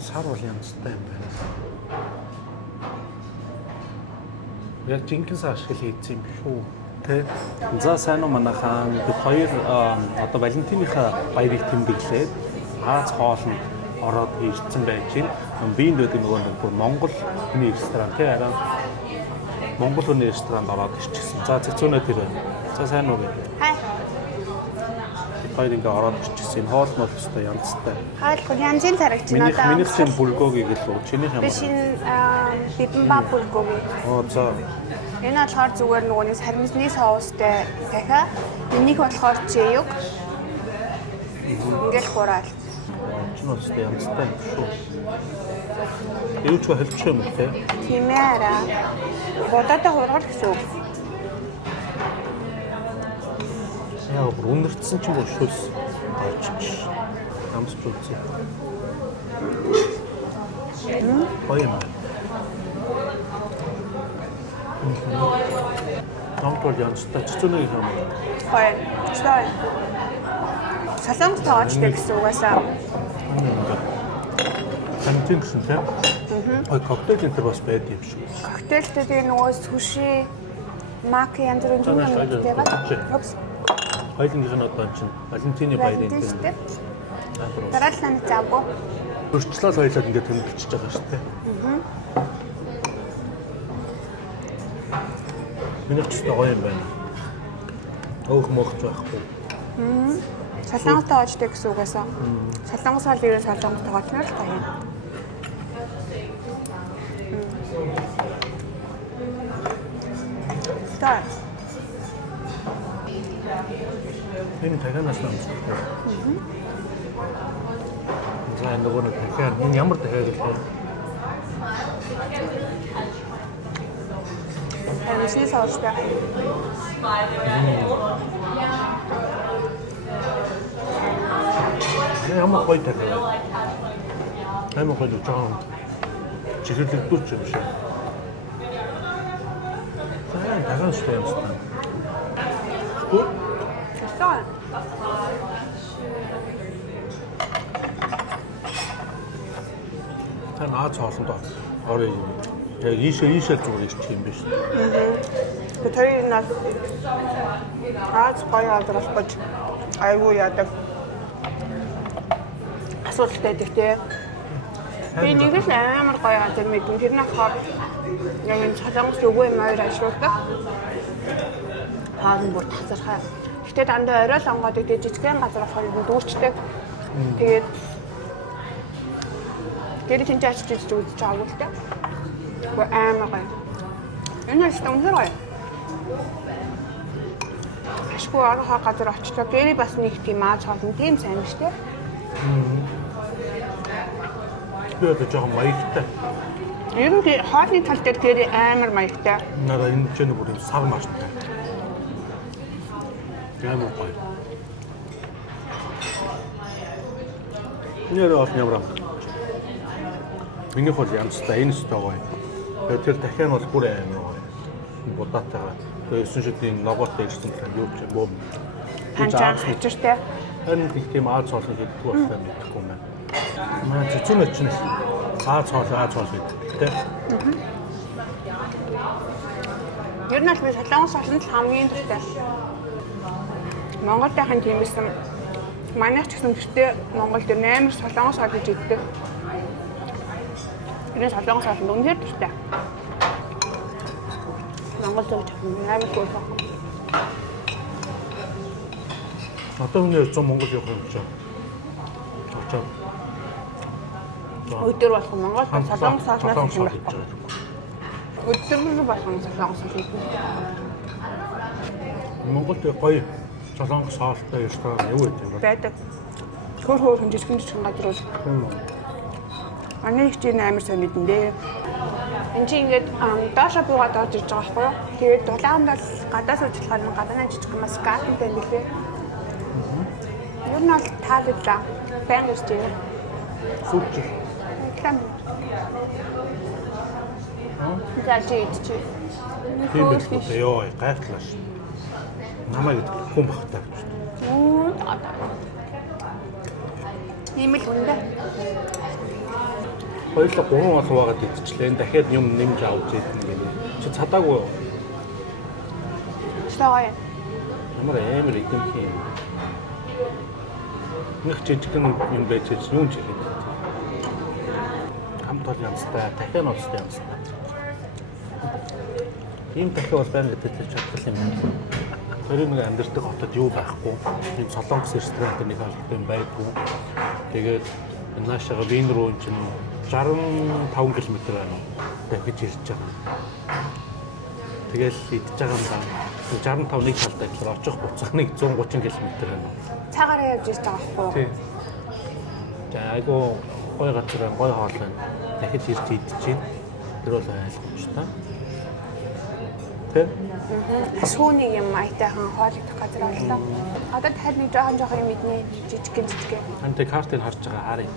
Сар бол янзтай юм байна. Яг жинхэнэ ашиг хийсэн юм шүү. Тэ. За сайн уу манайхаа бид хоёр одоо Валентиныхаа баярыг тэмдэглээд Аз хоолнд ороод ирсэн байж байна. Биэнд байдаг нөгөө Монгол хүний ресторан тий арай Монгол хүний ресторанд ороод ирчихсэн. За цэцүүнээ тэр. За сайн уу гээ. Хай. Хоёр ингээ ороод ирчихсэн. Хоол нь бол өстой янзтай. Хаалт янзын тарагч надаа. Миний чинь булгогийг л уу. Чинийх юм. Би шинэ бибимбап булгогийг. Оо за. Энэ болохоор зүгээр нөгөө сармисны соустай дахиад энийх болохоор чэйг. Ингээл гураал. Чинь өстой янзтай шүү. Юу ч хэлчих юм те. Тийм ээ арай. Бодоотой хургал гэсэн үг. Яа бүр өнөртсөн ч юм уу шүлс гарчиж. Амсч үзье. Гоё юм. Намтол янзтай цэцүүнийг юм. Гоё. Стой. Солонгос тоочтой гэсэн угаасаа. Самтин гэсэн тийм. Ой коктейл энэ бас байдаг юм шиг. Коктейлтэй тэгээ нөгөө суши, маки янз бүрийн юм байдаг. Опс. Хоёулынх нь одоо чинь Валентины баярын тийм. Дараалал нь завгүй. Өрчлөл хоёлоод ингээд тэмдэглэж байгаа шүү дээ. Миний ч гоё юм байна. Өөх мөхч байхгүй. Солонгос тоочтой гэсэн угаасаа. Солонгос хоол ирээ солонгос тоочноор л гоё юм. Та. Энэ таганаас нь. За нөгөө нэг дахиад энэ ямар дахиад их вэ? Амсны соустай. Ямар гоё дахиад. Амар гоё жоо. Чихэрлэгдүүлж юм шиг. Таганаас нь юмсан. Гүр. Стой. Та Аз хоолнд орой яг ийшээ зүгээр ирчих юм биш. Би тэрийг над Аз гоё адрах гэж айгуу яадаг. Асуудалтай гэхдээ би нэг л амар гоё адрах мэдэн тэр нь хаа яг энэ солонгос үгүй юм хоёр ашигладаг. Хаан бүр тасархаа. Гэтэ дандаа орой л онгоод идэж жижигхэн газар болохоор дүүрчдэг. Тэгээд гэр чинь чачиж үзэж байгаа л та. Гоо амар гоё. Энэ ч үнэхээр гоё. Ашгүй орохоо газар очлоо. Гэри бас нэг тийм Аз хоолн тийм сайн биш те. Би одоо жоохон маягтай. Ер нь хоолны тал дээр гэри амар маягтай. Надаа энэ ч нэг бүр сав мартай. Ямар гоё. Нэр бол ямар. Миний хол янзтай энэ өстой гоё. Тэр дахиад бол бүр амар гоё. Будатайгаа. Тэгээд сүншидийн ногоотой ирсэн гэх юм юу бом. Панчаа хачиртай. Энэ их тийм Аз хоол хийдэггүй байна мэдэхгүй юм байна. Маа цэцүүн чинь Аз хоол хийдэг тийм. Ер нь л би солонгос хоолнд хамгийн дуртай. Монголынхан тийм байсан. Манайх ч гэсэн гэртээ Монгол дээр амар солонгос хоол хийж иддэг. Энэ солонгос хоол үнэхээр дуртай. Монгол зөв амар гоё. Одоо үнээр 100 Монгол явах юм чинь. Очоод. Өдөр болох Монгол солонгос хоолнаас юм байна. Өдөр болгон солонгос хоол идэх. Монголд гоё солонгос хоолтой ресторан юу гэдэг юм бэ? Байдаг. Хөр жижигэн газрууд. Манай их чинь амар сайн мэдэндээ. Энд чинь ингээд доошо буугаад орж ирж байгаа байхгүй юу? Тэгээд дулаанд бол гадаас уучлахаар нь гадаанаа жижиг юмас гартентэй нэлээ. Ер нь бол таалагдаа. Байн ирж байна. Сүрч. Реклам. Зачид чи. Тийм байх. Ёо, гайхлаа ш. Намайг хүн багтаа гэж. Ийм л үндэ. Хоёулаа 3 бол хуваагаад идчихлээ. Дахиад юм нэмж авч идэх юм байна. Чи цадаагүй юу? Стогоо. Ямар амар идэвх юм. Нэг жижигхэн юм байж юу ч хийх. Хамт бол янзтай, дахиад нь янзтай. Ийм дахиад бол байна гэдэг чадвар юм байна. Тэрийг нэг амьдэрдэг хотод юу байхгүй. Ийм солонгос ресторан нэг албан байдгүй. Тэгээд наашаага Вен руу чинь 65 км байна. Дахиж ирж байгаа. Тэгэл идж байгаа юм даа. 65 нэг талтай болохоор очих буцах нэг 130 км байна. Цагаараа явж ирж байгаа байхгүй юу? Тийм. За айгу гой газар гой хоол байна. Дахиж ирж идчихээн. Тэр бол ойлгомжтой. Тэг. Сүүний юм айтайхан хоол идэх газар боллоо. Одоо дахиад нэг жоохон юм иднэ. Жижиг. Антай картыг харж байгаа харъя.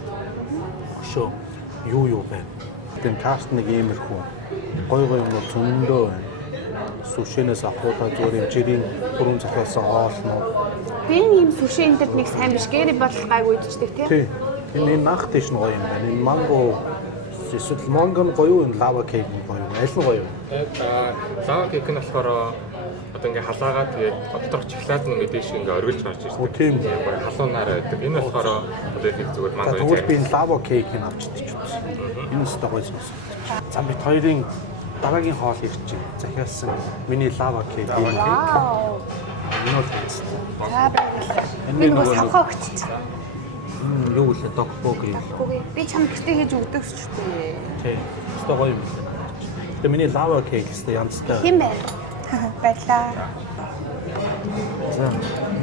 Өшөө юу байна. Тэн карт нэг иймэрхүү. Гой юм зөндөө байна. Сушинээс ахуудаа зүгээр жирийн бүрэн захиалсан хоолнууд. Би ийм суши энэ төр нэг сайн биш гэри бодол гайгүй идчихдэг тийм. Тий. Энэ нах дэш нь гоё юм байна. Энэ манго эсвэл манго нь гоё юм, лава кейк нь гоё юм. Аль нь гоё юм? Лава кейк нь болохоор одоо ингээ халаагаа тэгээд доторх шоколад нь мэдээж ингээ оргилж гарч ирсэн. Тийм. Гоё халуунаараа байдаг. Энэ болохоор одоо их зүгээр манго За тэгвэл би энэ лава кейкийг авч идчихсэн. Энэ өстой гоё сонсон. За бид хоёрын дараагийн хоол ирчих. Захиалсан миний лава кейк. Вау. Энэ бол хэцүү. За баярлалаа. Би нөгөө савхаа өгч. Юу вэ? Докбоги. Үгүй би чамд гэртээ хийж өгдөг ч дээ. Тий. Өстой гоё юм. Тэгээ миний лава кейк өстой янзтай. Хин бэ? Баярлалаа. За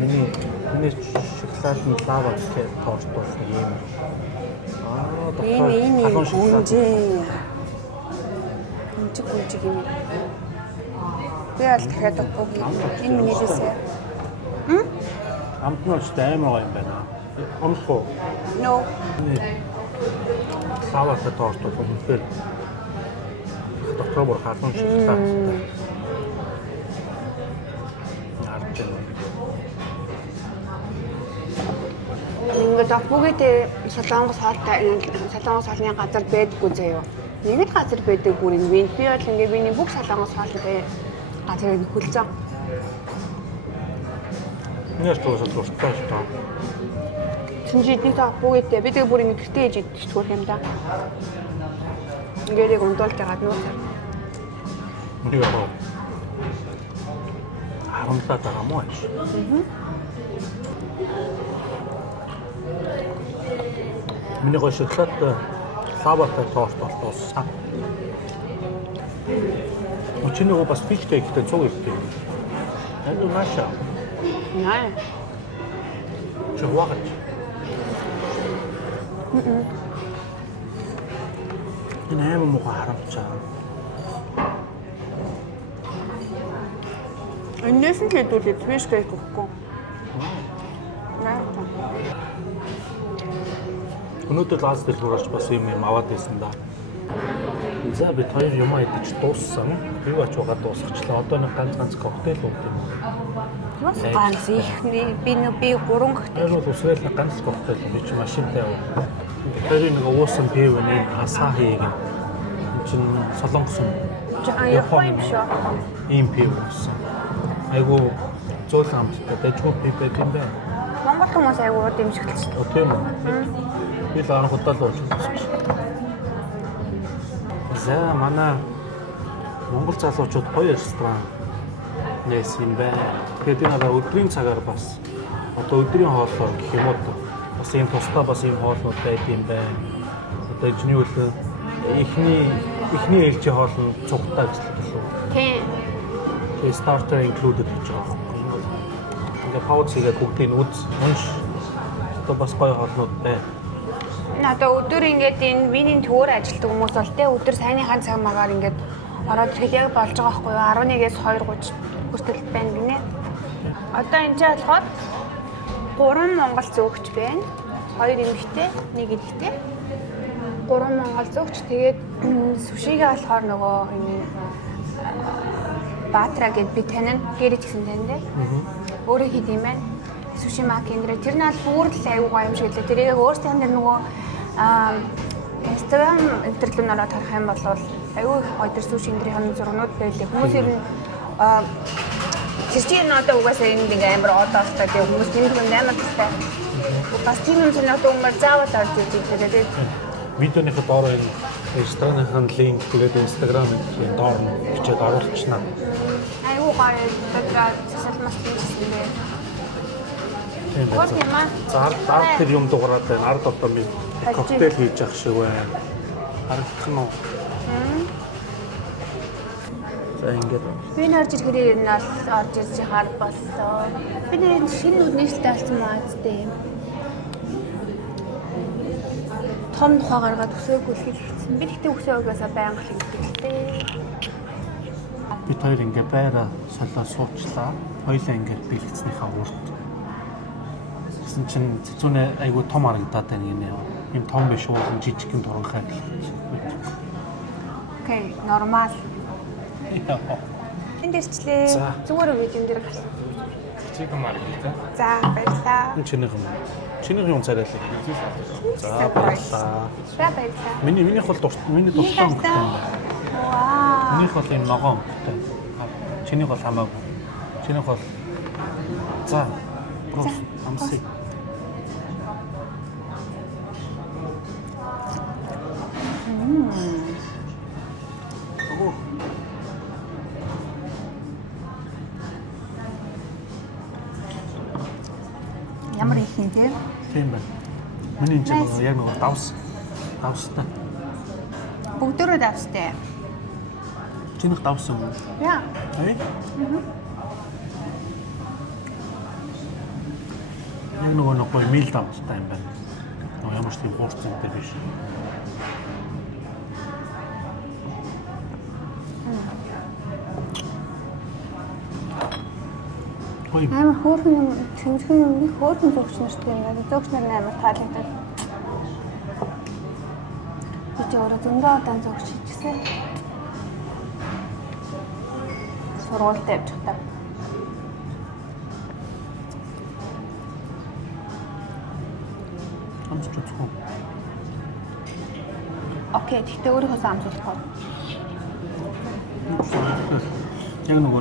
миний шоколадны лава кейк торт бол ийм. Энэ гүнжээ. Гүнжиг юм. Би аль дахиад өгөхгүй. Энэ миний дэсэ. Амт нь ч амар гоё юм байна. Онхоо. No. Лаватай торт бол үнэхээр дотор бүр халуун шоколадтай. Ингээд докбогит солонгос хоолны газар байдаггүй заяа. Нэг л газар байдаг бүр энэ би бол ингээд биний бүх солонгос хоолны газрыг хүлцэн. Нэг туусаа дуртай шүү дээ. Чинжидний докбогит би тэгээ бүр ингээд гэртээ хийж идчих зүгээр юм да. Ингээд яг ундуулж байгаа нууцаар. Мөрий яа. Харамсаад байгаа мó. Миний гоё шоколад лаватай торт болсон. Өчигдөр бас фиш кейктэй 100 ирдэг. Энд маша. Яа. Чувагч. Энэ аим муу харамчаа. Энэс нь хэдүүлээд фиш кейк өгөхгүй. Наа. Өнөөдөр лаз дээр хураач бас юм аваад байсан да. За бид хоёр юм идэж дууссан. Юу ач угаа дуусгачлаа. Одоо нэг ганц коктейл уух юм. Бас ганц ихний би 3 коктейл. Тэр бол үсрээл нэг ганц коктейл би чи машинтай яваа. Тэр нэг уусан бив нэг асахиг. Энд чин солонгос юм. Япон юм шүү. Ийм бив уусан. Айгу зөөлөн амттай дэжгүй бив байт юм байна. Монгол хүмүүс айгуу дэмжигдэлч. Тийм үү. Би л анхудаа л уучихсан. За манай Монгол залуучууд гоё ресторан нээс юм байна. Тэгээд энэ өдрийн цагаар бас одоо өдрийн хооллоор гэх юм уу бас ийм тусдаа бас ийм хоолнууд байд юм байна. Одоо ижний үлэн эхний ээлжийн хоол нь цугтаа ажилладаг шүү. Тийм. Тэгээд starter included гэж байгаа юм. Ингээ паузигээ бүгдийг нь унш. Одоо бас гоё хоолнууд байна. Одоо өдөр ингээд энэ винийн төвөр ажилладаг хүмүүс бол тэ өдөр сайныхаа цаг магаар ингээд ороод ирэхэд яг болж байгаа байхгүй юу 11-ээс 2:30 хүртэл байна гинэ. Одоо энэ ч болохоор 3 монгол зөөгч байна. 2 эмэгтэй, 1 эрэгтэй. 3 монгол зөөгч тэгээд сушигээ болохоор нөгөө энэ Баатра гэд би танин гэрэж гисэн тань дээ. Өөрөө хийд юм байна. суши маки энэ тэр нь бол бүр л аюу гоё юм шиг лээ. Тэрийг өөрсдөө энэ нөгөө Instagram интернетээр харах юм бол аюу их гоё тэр суши эндрийн зургнууд байлээ. Хүмүүс ер нь чи одоо угаасаа энэ ингээ амар одоолтой тийм хүмүүс энэ хүн амар тастай. Бас тийм юм чинь одоо умар заавал орж ирж байгаа тийм. Видеоныхоо доор энэ рестораныхын линк тэгээд Instagram-ийн доор нь бичээд оруулчихна. Аюу гоё тэгээд засалмас хийсэн дээ. Тийм байна. За тэр юм дуурайд байна. Ард одоо минь коктейл хийж явах шиг байна. Харагдах нь уу? За ингээд. Би нэрж ирэхээр ер нь орж ирж хаар боллоо. Би нэр шинэ нүднийхтэй алсан маа зүтэй юм. Том тухай гаргаад өсөөгүй л хэлсэн. Би тэгтээ өсөөгөөсөө байнга л хэлдэг. Бид хоёр ингээд байраа солио суучлаа. Хоёулаа ингээд бэлгэцнийхаа урд. Гэсэн чинь цэцүүнээ айгүй том харагдаад байна гинэ. Ийм том биш уу? Жижигхэн тургахаа гэлээ. Окей, нормал. Энд ирчлээ. Зүгээр видеон дээр гарсан. Чикен маркет. За, баярлалаа. Энэ чинийх юм царайлаа. За баярлалаа. За, баярлалаа. Миний хол миний дуртай өнгөтэй юм байна. Вау. Минийх бол юм ногоон өнгөтэй. Чинийх бол хамаагүй. Чинийх бол за. Амсыг. Ямар их юм те? Тийм байна. Миний энэ чинь яг нэг давстай. Бүгдөө давстай. Чинийх давс юм уу? Яа. Яг нэг гоё мил давстай юм байна. Ямар ч тийм хуурцсан дээр биш. Амар хөөрхөн төвхөн юм их хөөрхөн зөгч нартай юм байна. Зөгч нар амар таалагдав. Би ч өөрөө зөндөө удаан зөгч хийчихсэн. Сургуультай явж байгаа. Амсч үзэх. Окей, тэгтээ өөрийнхөө амсуулах. Яг нэг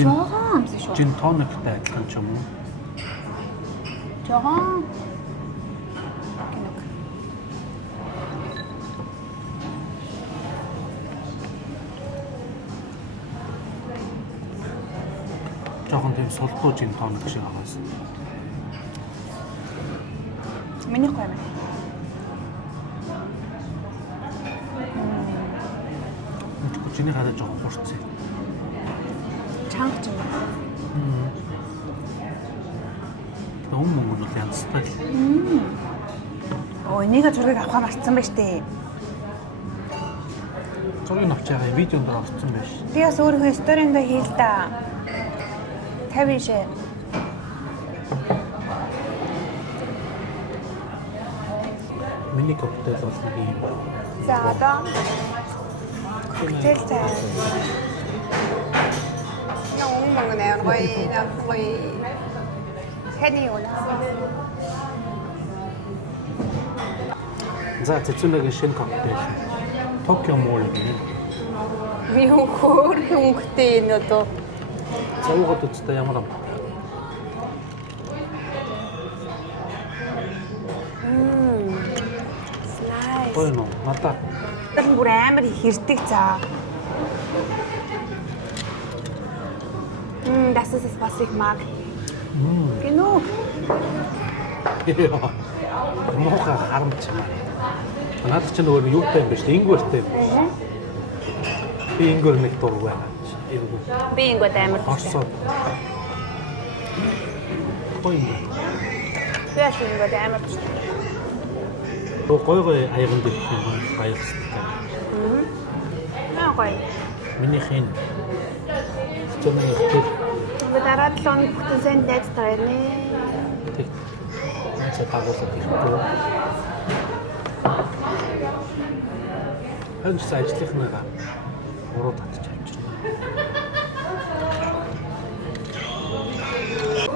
Жогоон амсах шүү. Жин тониктай адилхан ч юм уу? Жогоон. Жохон тийм сулдуу жин тоник шиг байгаас. Миний гоё байна. Чиний хараа жохон хурцсан. Чанга ч юм. Өмнө нь бол янзтай. Оо, энийг зургийг авах мартсан байж тээ. Зургийг авч байгаа видеонд орсон байж. Би бас өөрийнхөө сторинд хийл да. 50 шээ. Миний коктейл бол нэг юм. За одоо коктейл цай. Мөнгө нээр гоё. Хэний юу? За цэцүүнэгийн шинэ коктейл. Токио Мол гэх. Би хөөрхөн өнгөтэй энэ одоо. Цавгад үстэй ямар юм? Nice. Гоё нөө. Надаа. Тэр бүр амар их хэрдэг цаа. Das ist es, was ich mag. Genug. Муухай харамч юм. Надад ч нөгөө юутай юм биш, ингүүртэй. Би ингүүр нэг дург байна. Би ингүүр амар. Орсоо. Гоё юм. Би ч ингүүр амар. Гоё аяган дэх юм баярлалаа. Аа гоё. Миний хийн. Цэцүүний хөтөл. Би дараа 7 хоног бүтэн сайн дайд таарна. Тэг. Цаа тагуулаад ирэхгүй. Хэнч ажлынхнаа уруу татчих авчирна.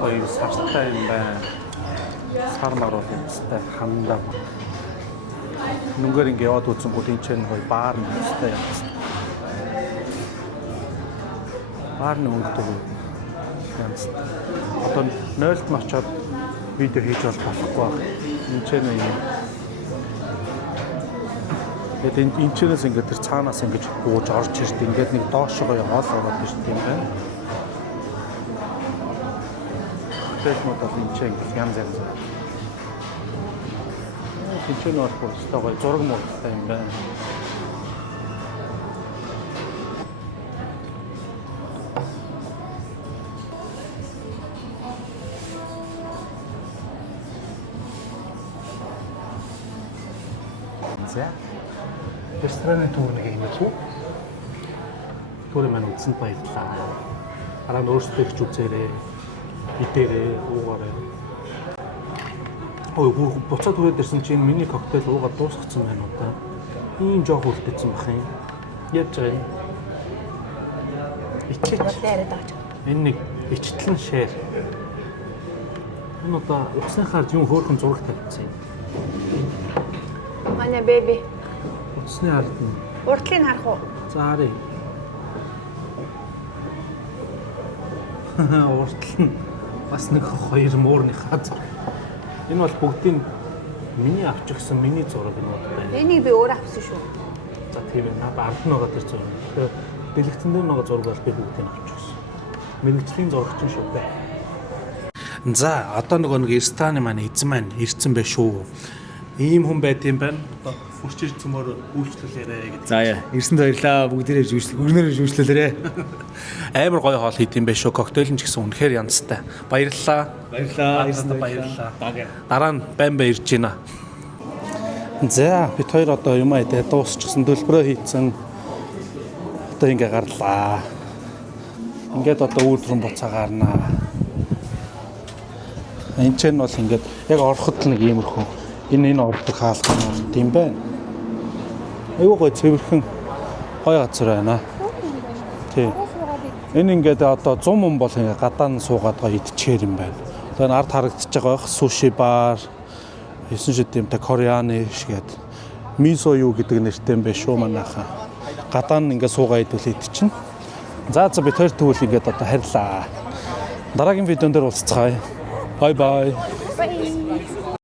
гоё сартай юм байна. Сар мар бол юмстай хандаа. Нүгээр ингээ яваад үзэнгүүт энэ ч гоё баар юмстай юм. Баарны үнэтэй янз. Одоо 0-т нь очоод видео хийж болохгүй байна. Энэ ч юм. Тэгээд энэ чэнэс ингээд тэр цаанаас ингэж бууж орж ирд. Ингээд нэг доошоо хоол ороод ирд юм байна. Тэгэл мод бол энэ ч ингээд янз янз. Тэнцэн бол бүрстэй гоё зураг мөртэй юм байна. За. Рестораны туур нэг юм уу? Туур маань үндсэнд баярлалаа. Араа өөрсдөө их үзээрэй. Идээрэй, уугаарай. Ой, буцаад түрээд ирсэн чинь миний коктейл уугаад дуусгацсан байна уу та. Ийм жоох үлдээсэн бах юм. Яаж байгаа юм? Ичээч. яриад байгаа ч. Энэ нэг ичтлэн шеэр. Энэ одоо уцсныхаар юм хөөрхөн зураг тавьчихсан юм. Манай беби. Уцсны ард нь. Уртлыг харах уу? Заарыг. Уртл нь бас нэг хоёр муурны хазар. Энэ бол бүгдийн миний авч өгсөн миний зураг юм байна. Энийг би өөр авсан шүү. За тийм ээ. Наад ард нь байгаа тэр зураг. Тэгэхээр дэлгэцэн дээр байгаа зураг бол би бүгдийг авч өгсөн. Мэргэжлийн зурагч нь шүү дээ. За одоо нэг Эрстаны маань эзэн маань ирцэн байх шүү. Ийм хүн байт юм байна. Одоо хурц ирцмээр үйлчлүүлээрэ гэж. За яа, ирсэнд баярлаа. Бүгдээрээ хүрнээр үйлчлүүлээрэ. Амар гоё хоол хийд юм байх шүү. Коктейл нь ч гэсэн үнэхээр янзтай. Баярлалаа. Баярлаа. Ирсэнд баярлалаа. Дараа нь байн ирж байна. За бид хоёр одоо юм аа дуусчихсан төлбөрөө хийцэн. Одоо ингээ гарлаа. Ингээд одоо үүдрэн буцаа гарнаа. Энд ч нь бол ингээд яг ороход л нэг иймэрхүү энэ ордог хаалга юм байна. Айгуу гоё цэвэрхэн гоё газар байна. Тий. Энэ ингээд одоо 100 мөн бол ингээд гадаа нь суугаад гоё идчихээр юм байна. Тэгээ ард харагдаж байгаа бах суши бар 9 шидэмтэй кореаны шигэд мисо юу гэдэг нэртэй юм байна шүү манайхаа. Гадаа нь ингээд суугаа идвэл идчихнэ. За бид хоёр тэгвэл ингээд одоо харьлаа. Дараагийн видеон дээр уулзцгаая. Bye bye. Bye.